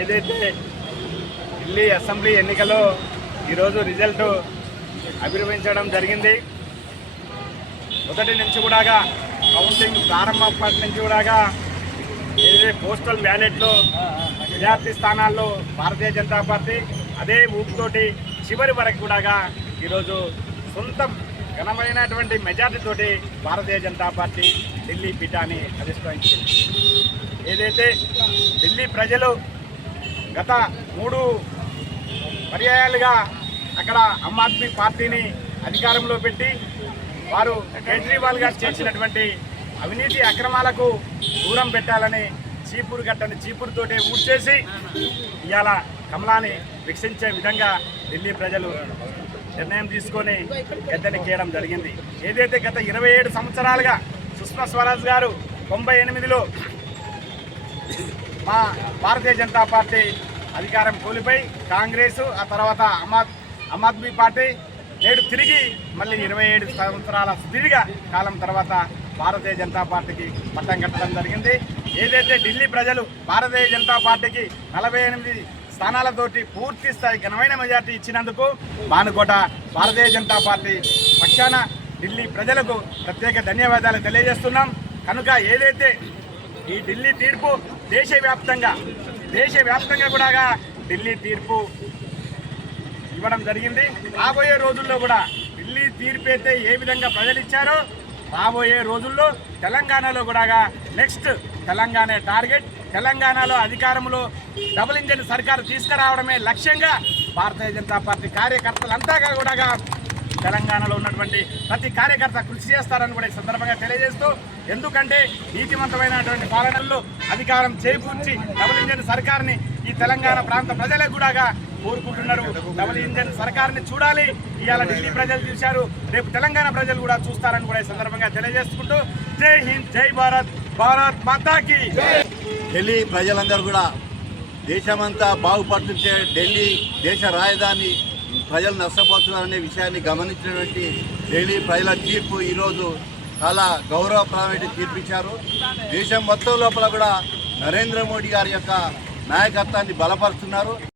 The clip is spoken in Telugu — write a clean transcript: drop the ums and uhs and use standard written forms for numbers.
ఏదైతే ఢిల్లీ అసెంబ్లీ ఎన్నికలో ఈరోజు రిజల్ట్ ఆవిర్భవించడం జరిగింది. మొదటి నుంచి కూడా కౌంటింగ్ ప్రారంభప్పటి నుంచి కూడా ఏదైతే పోస్టల్ బ్యాలెట్లో మెజార్టీ స్థానాల్లో భారతీయ జనతా పార్టీ అదే ఊపుతోటి చివరి వరకు కూడా ఈరోజు సొంతం ఘనమైనటువంటి మెజార్టీతోటి భారతీయ జనతా పార్టీ ఢిల్లీ పీఠాన్ని అధిష్ఠించింది. ఏదైతే ఢిల్లీ ప్రజలు గత 3 పర్యాయాలుగా అక్కడ ఆమ్ ఆద్మీ పార్టీని అధికారంలో పెట్టి వారు కేజ్రీవాల్ గారు చేసినటువంటి అవినీతి అక్రమాలకు దూరం పెట్టాలని చీపురుతోటి ఊడ్చేసి ఇవాళ కమలాన్ని వికసించే విధంగా ఢిల్లీ ప్రజలు నిర్ణయం తీసుకొని గద్దెనెక్కేయడం జరిగింది. ఏదైతే గత 27 సంవత్సరాలుగా సుష్మా స్వరాజ్ గారు 98లో మా భారతీయ జనతా పార్టీ అధికారం కోల్పోయి కాంగ్రెస్, ఆ తర్వాత ఆమ్ ఆద్మీ పార్టీ నేడు తిరిగి మళ్ళీ 27 సంవత్సరాల సుదీర్ఘ కాలం తర్వాత భారతీయ జనతా పార్టీకి పట్టం కట్టడం జరిగింది. ఏదైతే ఢిల్లీ ప్రజలు భారతీయ జనతా పార్టీకి 48 స్థానాలతోటి పూర్తి స్థాయి ఘనమైన మెజార్టీ ఇచ్చినందుకు భానుకోట భారతీయ జనతా పార్టీ పక్షాన ఢిల్లీ ప్రజలకు ప్రత్యేక ధన్యవాదాలు తెలియజేస్తున్నాం. కనుక ఏదైతే ఈ ఢిల్లీ తీర్పు దేశవ్యాప్తంగా కూడా ఢిల్లీ తీర్పు ఇవ్వడం జరిగింది. రాబోయే రోజుల్లో కూడా ఢిల్లీ తీర్పు అయితే ఏ విధంగా ప్రజలు ఇచ్చారో రాబోయే రోజుల్లో తెలంగాణలో కూడా నెక్స్ట్ తెలంగాణ టార్గెట్, తెలంగాణలో అధికారంలో డబుల్ ఇంజిన్ సర్కారు తీసుకురావడమే లక్ష్యంగా భారతీయ జనతా పార్టీ కార్యకర్తలంతా కూడా తెలంగాణలో ఉన్నటువంటి ప్రతి కార్యకర్త కృషి చేస్తారని కూడా ఈ సందర్భంగా తెలియజేస్తూ, ఎందుకంటే నీతివంతమైనటువంటి పాలనల్లో అధికారం చేకూర్చి డబుల్ ఇంజిన్ సర్కార్ని ఈ తెలంగాణ ప్రాంత ప్రజలకు కూడా కోరుకుంటున్నారు. డబుల్ ఇంజిన్ సర్కార్ని చూడాలి. ఇవాళ ఢిల్లీ ప్రజలు చూశారు, రేపు తెలంగాణ ప్రజలు కూడా చూస్తారని కూడా ఈ సందర్భంగా తెలియజేసుకుంటూ జై హింద్, జై భారత్, భారత్ మాతాకి. ఢిల్లీ ప్రజలందరూ కూడా దేశమంతా బాగుపడుతుంటే ఢిల్లీ దేశ రాజధాని ప్రజలు నష్టపోతున్నారనే విషయాన్ని గమనించినటువంటి ఢిల్లీ ప్రజల తీర్పు ఈరోజు చాలా గౌరవప్రదమైన తీర్పు ఇచ్చారు. దేశం మొత్తం లోపల కూడా నరేంద్ర మోడీ గారి యొక్క నాయకత్వాన్ని బలపరుస్తున్నారు.